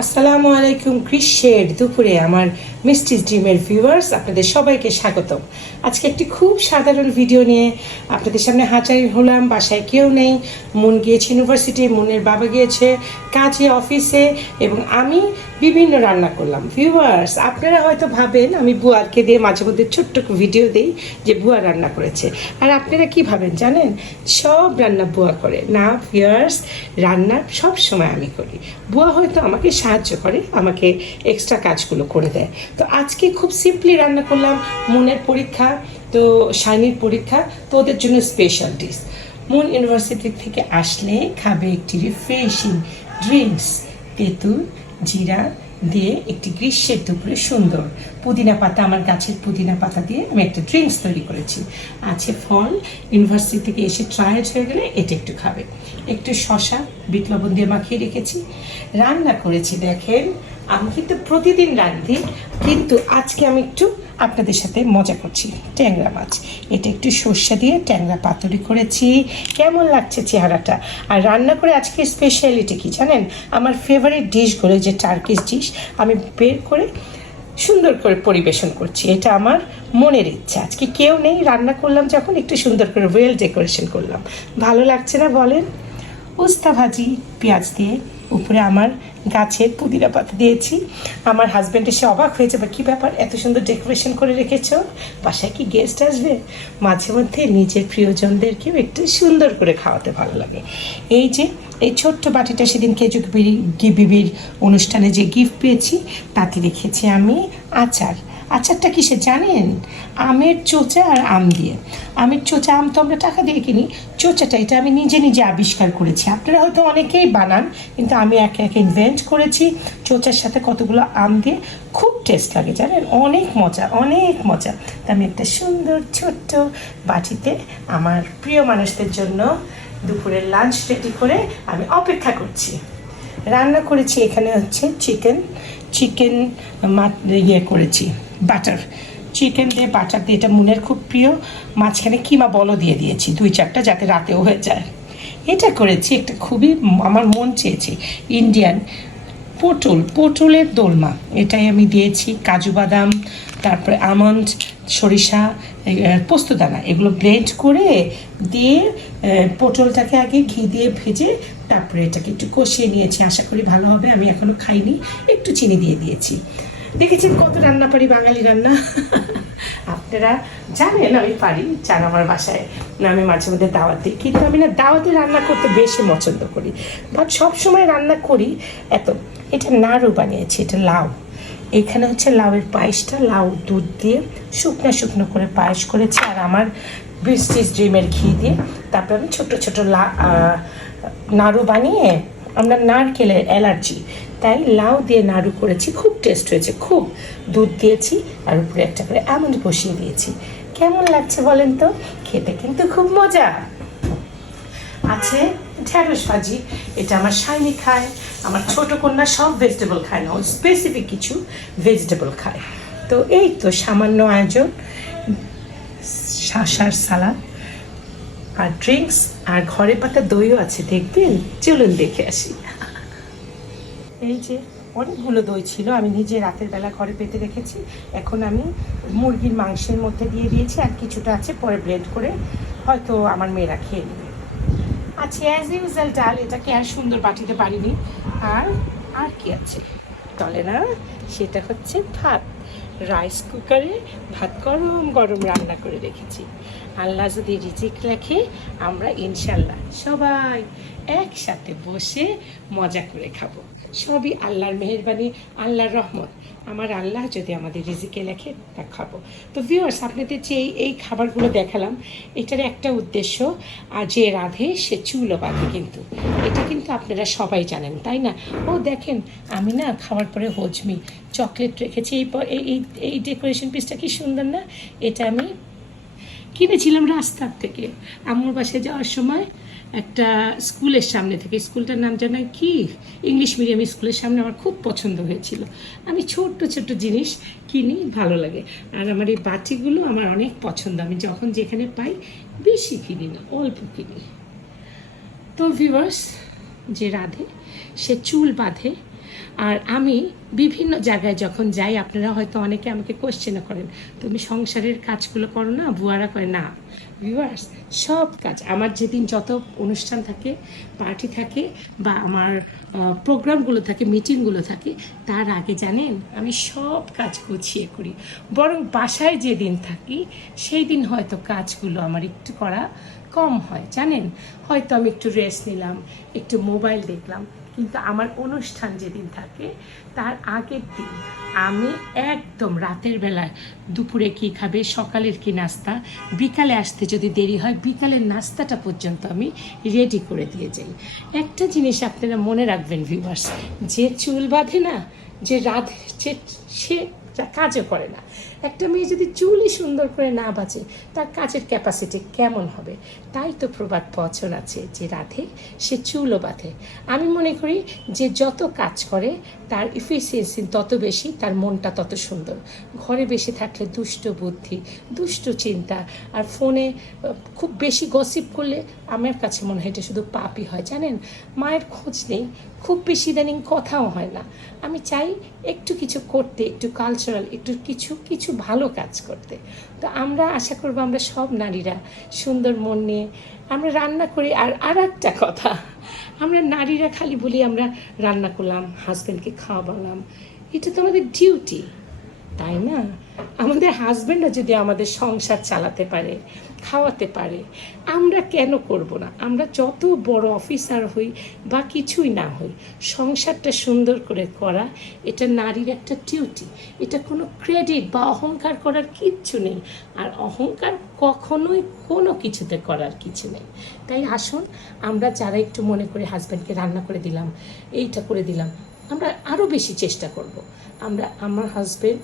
আসসালামু আলাইকুম। গ্রীষ্মের দুপুরে আমার মিষ্টি ড্রিমের ভিউয়ার্স, আপনাদের সবাইকে স্বাগতম। আজকে একটি খুব সাধারণ ভিডিও নিয়ে আপনাদের সামনে হাজির হলাম। বাসায় কেউ নেই, মন গিয়েছে ইউনিভার্সিটি, মনের বাবা গিয়েছে কাজে, অফিসে, এবং আমি বিভিন্ন রান্না করলাম। ভিউয়ার্স, আপনারা হয়তো ভাবেন আমি বুয়ারকে দিয়ে মাঝে মধ্যে ছোট্ট ভিডিও দিই যে বুয়া রান্না করেছে, আর আপনারা কি ভাবেন জানেন? সব রান্না বুয়া করে না ভিউয়ার্স, রান্না সব সময় আমি করি। বুয়া হয়তো আমাকে সাহায্য করে, আমাকে এক্সট্রা কাজগুলো করে দেয়। তো আজকে খুব সিম্পলি রান্না করলাম। মনের পরীক্ষা, তো শাইনির পরীক্ষা, তো ওদের জন্য স্পেশাল ডিশ। মন ইউনিভার্সিটি থেকে আসলে খাবে একটি রিফ্রেশিং ড্রিঙ্কস, তেঁতুল জিরা দিয়ে একটি গ্রীষ্মের দুপুরে সুন্দর পুদিনা পাতা, আমার গাছের পুদিনা পাতা দিয়ে আমি একটা ড্রিঙ্কস তৈরি করেছি। আছে ফল, ইউনিভার্সিটি থেকে এসে ট্রায়াল হয়ে গেলে এটা একটু খাবে। একটু শশা বিট লবণ দিয়ে মাখিয়ে রেখেছি। রান্না করেছি দেখেন, আমি কিন্তু প্রতিদিন রাঁধি, কিন্তু আজকে আমি একটু আপনাদের সাথে মজা করছি। ট্যাংরা মাছ, এটা একটু সর্ষে দিয়ে ট্যাংরা পাতুরি করেছি। কেমন লাগছে চেহারাটা? আর রান্না করে আজকে স্পেশালিটি কি জানেন? আমার ফেভারিট ডিশগুলো যে টার্কিশ ডিশ আমি বের করে সুন্দর করে পরিবেশন করছি। এটা আমার মনের ইচ্ছা। আজকে কেউ নেই, রান্না করলাম যখন একটু সুন্দর করে ওয়েল ডেকোরেশন করলাম। ভালো লাগছে না বলেন? উস্তা ভাজি পেঁয়াজ দিয়ে, উপরে আমার গাছের পুদিনা পাতা দিয়েছি। আমার হাজব্যান্ড এসে অবাক হয়ে যাবে, কী ব্যাপার এত সুন্দর ডেকোরেশন করে রেখেছো, বাসায় কি গেস্ট আসবে? মাঝে মধ্যে নিজের প্রিয়জনদেরকেও একটু সুন্দর করে খাওয়াতে ভালো লাগে। এই যে এই ছোট্ট বাটিটা সেদিন কেজুক বিবির অনুষ্ঠানে যে গিফট পেয়েছি, তাতে রেখেছি আমি আচার। আচারটা কিসে জানেন? আমের চোচা আর আম দিয়ে। আমের চোচা, আম তো আমরা টাকা দিয়ে কিনি, চোচাটা এটা আমি নিজে নিজে আবিষ্কার করেছি। আপনারা হয়তো অনেকেই বানান, কিন্তু আমি একে একে ইনভেন্ট করেছি। চোচার সাথে কতগুলো আম দিয়ে খুব টেস্ট লাগে জানেন, অনেক মজা, অনেক মজা। তো আমি একটা সুন্দর ছোট্ট বাটিতে আমার প্রিয় মানুষদের জন্য দুপুরের লাঞ্চ রেডি করে আমি অপেক্ষা করছি। রান্না করেছি এখানে হচ্ছে চিকেন ইয়ে করেছি, বাটার চিকেন দিয়ে, বাটার দিয়ে, এটা মনের খুব প্রিয়। মাঝখানে কিমা বলও দিয়ে দিয়েছি 2-4টা, যাতে রাতেও হয়ে যায়। এটা করেছি একটা খুবই আমার মন চেয়েছে, ইন্ডিয়ান পটলের দোলমা, এটাই আমি দিয়েছি। কাজু বাদাম, তারপরে আমন্ড, সরিষা, পোস্তদানা, এগুলো ব্লেন্ড করে দিয়ে পটলটাকে আগে ঘি দিয়ে ভেজে তারপরে এটাকে একটু কষিয়ে নিয়েছি। আশা করি ভালো হবে। আমি এখনও খাইনি, একটু চিনি দিয়ে দিয়েছি। দেখেছেন কত রান্না পারি, বাঙালি রান্না। আপনারা জানেন আমি পারি, চান আমার বাসায় না, আমি মাঝে মধ্যে দাওয়াত দিই, কিন্তু আমি না দাওয়াতে রান্না করতে বেশি পছন্দ করি, বাট সবসময় রান্না করি এত। এটা নাড়ু বানিয়েছি, এটা লাউ। এইখানে হচ্ছে লাউয়ের পায়েসটা, লাউ দুধ দিয়ে শুকনো করে পায়েস করেছি, আর আমার বৃষ্টিস ড্রিমের ঘি দিয়ে তারপরে আমি ছোটো ছোটো নাড়ু বানিয়ে, আমরা নারকেলের অ্যালার্জি, তাই লাউ দিয়ে নাড়ু করেছি, খুব টেস্ট হয়েছে। খুব দুধ দিয়েছি আর উপরে একটা করে আমন্ড বসিয়ে দিয়েছি। কেমন লাগছে বলেন তো? খেতে কিন্তু খুব মজা আছে। ঢেঁড়স ভাজি, এটা আমার শাইনি খায়, আমার ছোট কন্যা সব ভেজিটেবল খায় না, ও স্পেসিফিক কিছু ভেজিটেবল খায়। তো এই তো সামান্য আয়োজন, শসার সালাদ আর ড্রিঙ্কস, আর ঘরে পাতা দইও আছে, দেখবেন, চলুন দেখে আসি। এই যে অনেকগুলো দই ছিল, আমি নিজে রাতের বেলা ঘরে পেতে রেখেছি। এখন আমি মুরগির মাংসের মধ্যে দিয়ে দিয়েছি, আর কিছুটা আছে, পরে ব্লেন্ড করে হয়তো আমার মেয়েরা খেয়ে নেবে। আচ্ছা, অ্যাজ ইউজুয়াল ডাল, এটাকে আর সুন্দর বাটিতে পারিনি। আর কি আছে চলে না, সেটা হচ্ছে ভাত। রাইস কুকারে ভাত গরম গরম রান্না করে রেখেছি। আল্লাহ যদি রিজিক রাখে, আমরা ইনশাল্লাহ সবাই একসাথে বসে মজা করে খাবো। সবই আল্লাহর মেহেরবানি, আল্লাহর রহমত। আমার আল্লাহ যদি আমাদের রিজিকে লেখে, তা খাবো। তো ভিউয়ার্স, আপনাদের যে এই খাবারগুলো দেখালাম, এটার একটা উদ্দেশ্য, আর যে রাঁধে সে চুলও বাঁধে, কিন্তু এটা কিন্তু আপনারা সবাই জানেন, তাই না? ও দেখেন, আমি না খাওয়ার পরে হজমি চকলেট রেখেছি। এই ডেকোরেশন পিসটা কি সুন্দর না? এটা আমি কিনেছিলাম রাস্তার থেকে, আম্মুর বাসায় যাওয়ার সময় একটা স্কুলের সামনে থেকে। স্কুলটার নাম জানা কি, ইংলিশ মিডিয়াম স্কুলের সামনে। আমার খুব পছন্দ হয়েছিল। আমি ছোট্ট ছোট্ট জিনিস কিনি, ভালো লাগে। আর আমার এই বাটিগুলো আমার অনেক পছন্দ, আমি যখন যেখানে পাই বেশি কিনি না, অল্প কিনি। তো ভিউয়ার্স, যে রাধে সে চুল বাঁধে, আর আমি বিভিন্ন জায়গায় যখন যাই, আপনারা হয়তো অনেকে আমাকে কোশ্চেনও করেন, তুমি সংসারের কাজগুলো করো না? বুয়ারা করে না। ভিউয়ার্স, সব কাজ আমার যেদিন যত অনুষ্ঠান থাকে, পার্টি থাকে, বা আমার প্রোগ্রামগুলো থাকে, মিটিংগুলো থাকে, তার আগে জানেন আমি সব কাজ গুছিয়ে করি। বরং বাসায় যেদিন থাকি সেই দিন হয়তো কাজগুলো আমার একটু করা কম হয়, জানেন। হয়তো আমি একটু রেস্ট নিলাম, একটু মোবাইল দেখলাম, কিন্তু আমার অনুষ্ঠান যেদিন থাকে তার আগের দিন আমি একদম রাতের বেলায় দুপুরে কী খাবে, সকালের কি নাস্তা, বিকালে আসতে যদি দেরি হয় বিকালের নাস্তাটা পর্যন্ত আমি রেডি করে দিয়ে যাই। একটা জিনিস আপনারা মনে রাখবেন ভিউয়ার্স, যে চুল বাঁধে না, যে রাধে, সে কাজও করে না। একটা মেয়ে যদি চুলই সুন্দর করে না বাঁচে, তার কাজের ক্যাপাসিটি কেমন হবে? তাই তো প্রবাদ বচন আছে, যে রাধে সে চুলও বাঁধে। আমি মনে করি যে যত কাজ করে তার ইফিসিয়েন্সি তত বেশি, তার মনটা তত সুন্দর। ঘরে বেশি থাকলে দুষ্ট বুদ্ধি, দুষ্ট চিন্তা, আর ফোনে খুব বেশি গসিপ করলে আমার কাছে মনে হয় এটা শুধু পাপই হয়, জানেন। মায়ের খোঁজ নেই, খুব বেশি ইদানিং কথাও হয় না। আমি চাই একটু কিছু করতে, একটু কালচারাল, একটু কিছু ভালো কাজ করতে। তো আমরা আশা করবো আমরা সব নারীরা সুন্দর মন নিয়ে আমরা রান্না করি। আর একটা কথা, আমরা নারীরা খালি বলি আমরা রান্না করলাম, হাজব্যান্ডকে খাওয়ালাম, এটা তো আমাদের ডিউটি, তাই না? আমাদের হাজব্যান্ডরা যদি আমাদের সংসার চালাতে পারে, খাওয়াতে পারে, আমরা কেন করব না? আমরা যত বড় অফিসার হই বা কিছুই না হই, সংসারটা সুন্দর করে করা এটা নারীর একটা ডিউটি। এটা কোনো ক্রেডিট বা অহংকার করার কিচ্ছু নেই, আর অহংকার কখনোই কোনো কিছুতে করার কিছু নেই। তাই আসুন আমরা যারা একটু মনে করে হাজব্যান্ডকে রান্না করে দিলাম, এইটা করে দিলাম, আমরা আরও বেশি চেষ্টা করব। আমার হাজব্যান্ড,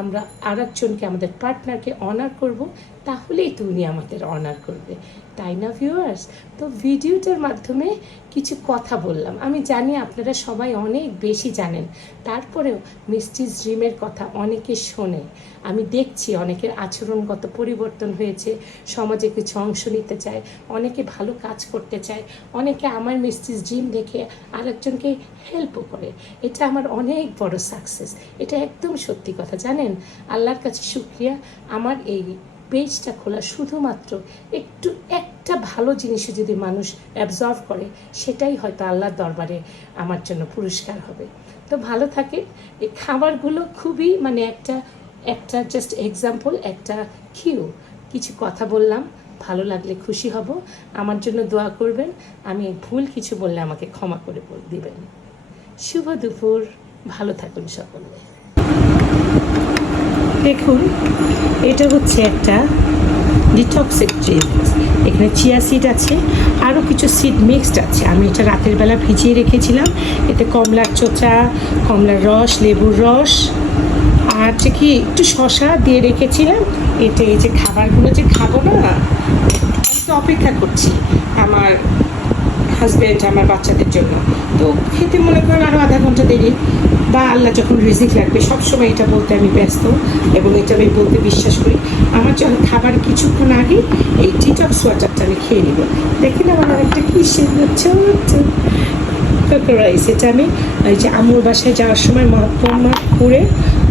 আমরা আর একজনকে, আমাদের পার্টনারকে অনার করব, তাহলেই তো উনি আমাদের অনার করবে, তাই না ভিউয়ার্স? তো ভিডিওটার মাধ্যমে কিছু কথা বললাম। আমি জানি আপনারা সবাই অনেক বেশি জানেন, তারপরেও মিষ্টিস ড্রিমের কথা অনেকে শোনে। আমি দেখছি অনেকের আচরণগত পরিবর্তন হয়েছে, সমাজে কিছু অংশ নিতে চায়, অনেকে ভালো কাজ করতে চায়, অনেকে আমার মিষ্টিস ড্রিম দেখে আরেকজনকে হেল্পও করে। এটা আমার অনেক বড় সাকসেস, এটা একদম সত্যি কথা। জানেন, আল্লাহর কাছে শুকরিয়া, আমার এই পেজটা খোলা শুধুমাত্র একটা ভালো জিনিসও যদি মানুষ অ্যাবজর্ভ করে, সেটাই হয়তো আল্লাহর দরবারে আমার জন্য পুরস্কার হবে। তো ভালো থাকে। এই খাবারগুলো খুবই মানে একটা জাস্ট এক্সাম্পল, একটা কিছু কথা বললাম, ভালো লাগলে খুশি হব। আমার জন্য দোয়া করবেন, আমি ভুল কিছু বললে আমাকে ক্ষমা করে দিবেন। শুভ দুপুর, ভালো থাকুন সকলে। দেখুন, এটা হচ্ছে একটা ডিটক্সিক ড্রিঙ্কস। এখানে চিয়া সিড আছে, আরও কিছু সিড মিক্সড আছে। আমি এটা রাতের বেলা ভিজিয়ে রেখেছিলাম। এতে কমলার চোচা, কমলার রস, লেবুর রস, আর হচ্ছে কি একটু শশা দিয়ে রেখেছিলাম। এটা এই যে খাবারগুলো যে খাবো না, আমি তো অপেক্ষা করছি আমার হাজব্যান্ড, আমার বাচ্চাদের জন্য। তো খেতে মনে করেন আরও আধা ঘন্টা দেরি, বা আল্লাহ যখন রিজিক লাগবে, সবসময় এটা বলতে আমি ব্যস্ত এবং এটা আমি বলতে বিশ্বাস করি। আমার যখন খাবার কিছুক্ষণ আগে এই ডিটক্স ওয়াটারটা আমি খেয়ে নিব। দেখেন আমার অনেকটা কি সুন্দর ছোট্ট রাইস। এটা আমি এই যে আম্মুর বাসায় যাওয়ার সময় মহম্মদপুরে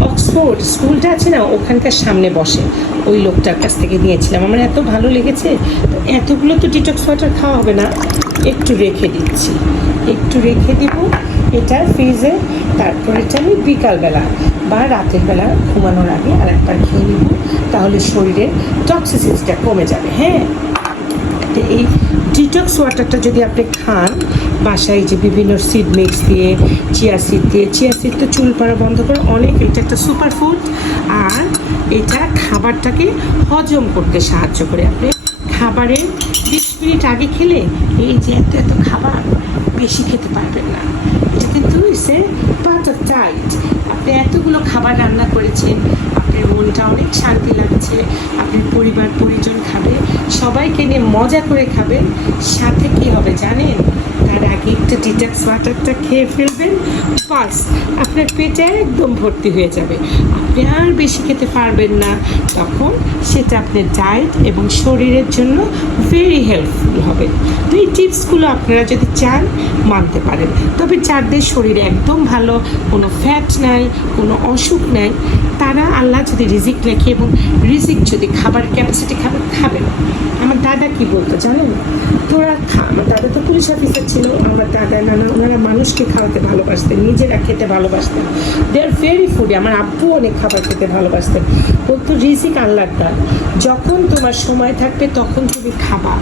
অক্সফোর্ড স্কুলটা আছে না, ওখানকার সামনে বসে ওই লোকটার কাছ থেকে নিয়েছিলাম। আমার এত ভালো লেগেছে। তো এতগুলো তো ডিটক্স ওয়াটার খাওয়া হবে না, একটু রেখে দিচ্ছি, একটু রেখে দিব এটা ফ্রিজে। তারপর এটা আমি বিকালবেলা বা রাতের বেলা ঘুমানোর আগে আর একবার খেয়ে নিব, তাহলে শরীরের টক্সিসিটিটা কমে যাবে। হ্যাঁ, তো এই ডিটক্স ওয়াটারটা যদি আপনি খান বাসায়, যে বিভিন্ন সিড মিক্স দিয়ে, চিয়া সিড দিয়ে, চিয়া সিড তো চুল পড়া বন্ধ করে অনেক, এটা একটা সুপার ফুড। আর এটা খাবারটাকে হজম করতে সাহায্য করে। আপনি খাবারের 20 মিনিট আগে খেলে এই যে এত খাবার বেশি খেতে পারবেন না। এটা কিন্তু ইসে বাটার টাইট। আপনি এতগুলো খাবার রান্না করেছেন, আপনার মনটা অনেক শান্তি লাগছে, আপনার পরিবার পরিজন খাবে, সবাইকে নিয়ে মজা করে খাবেন। সাথে কি হবে জানেন? তার আগে একটু ডিটক্স ওয়াটারটা খেয়ে ফেলবেন। খাবেন, বাস আপনার পেটে একদম ভর্তি হয়ে যাবে, আপনি আর বেশি খেতে পারবেন না। তখন সেটা আপনার ডায়েট এবং শরীরের জন্য ভেরি হেল্পফুল হবে। তো এই টিপসগুলো আপনারা যদি চান মানতে পারেন। তবে যাদের শরীরে একদম ভালো, কোনো ফ্যাট নাই, কোনো অসুখ নাই, তারা আল্লাহ যদি রিজিক লেখে এবং রিজিক যদি খাবার ক্যাপাসিটি খাবেন। আমার দাদা কি বলতো জানেন, তোরা খা। আমার দাদা তো পুলিশ অফিসার ছিল, আমার দাদা নানা ওনারা মানুষকে খাওয়াতে ভালোবাসতেন, নিজেরা খেতে ভালোবাসতেন, দে আর ভেরি ফুডি। আমার আব্বু অনেক খাবার খেতে ভালোবাসতেন, বলতো রিজিক আল্লাহর দান, যখন তোমার সময় থাকবে তখন তুমি খাবা,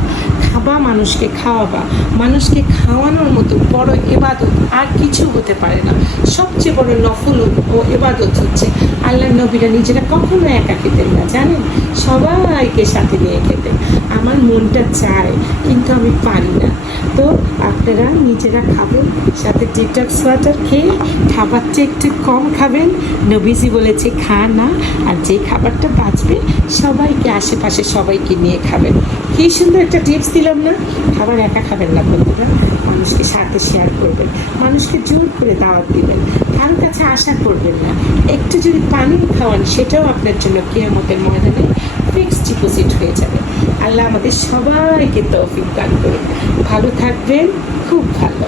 মানুষকে খাওয়াবা। মানুষকে খাওয়ানোর মতো বড় ইবাদত আর কিছু হতে পারে না। সবচেয়ে বড় নফল ও ইবাদত হচ্ছে আল্লাহর নবীরা নিজেরা কখনো একা খেতেন না, জানেন, সবাইকে সাথে নিয়ে খেতেন। আমার মনটা চায় কিন্তু আমি পারি না। তো আপনারা নিজেরা খাবেন, সাথে ডিটক্স ওয়াটার খেয়ে খাবারটা একটু কম খাবেন। নবীজি বলেছে খা না, আর যে খাবারটা বাঁচবে সবাইকে, আশেপাশে সবাইকে নিয়ে খাবেন। কী সুন্দর একটা টিপস দিলাম না? খাবার একা খাবেন না বন্ধুরা, মানুষকে সাথে শেয়ার করবেন, মানুষকে জোর করে দাওয়াত দিবেন, কারোর কাছে আশা করবেন না। একটু যদি পানি খাওয়ান, সেটাও আপনার জন্য কিয়ামতের ময়দানে ফিক্সড ডিপোজিট হয়ে যাবে। আল্লাহ আমাদের সবাইকে তৌফিক দান করুন। ভালো থাকবেন, খুব ভালো।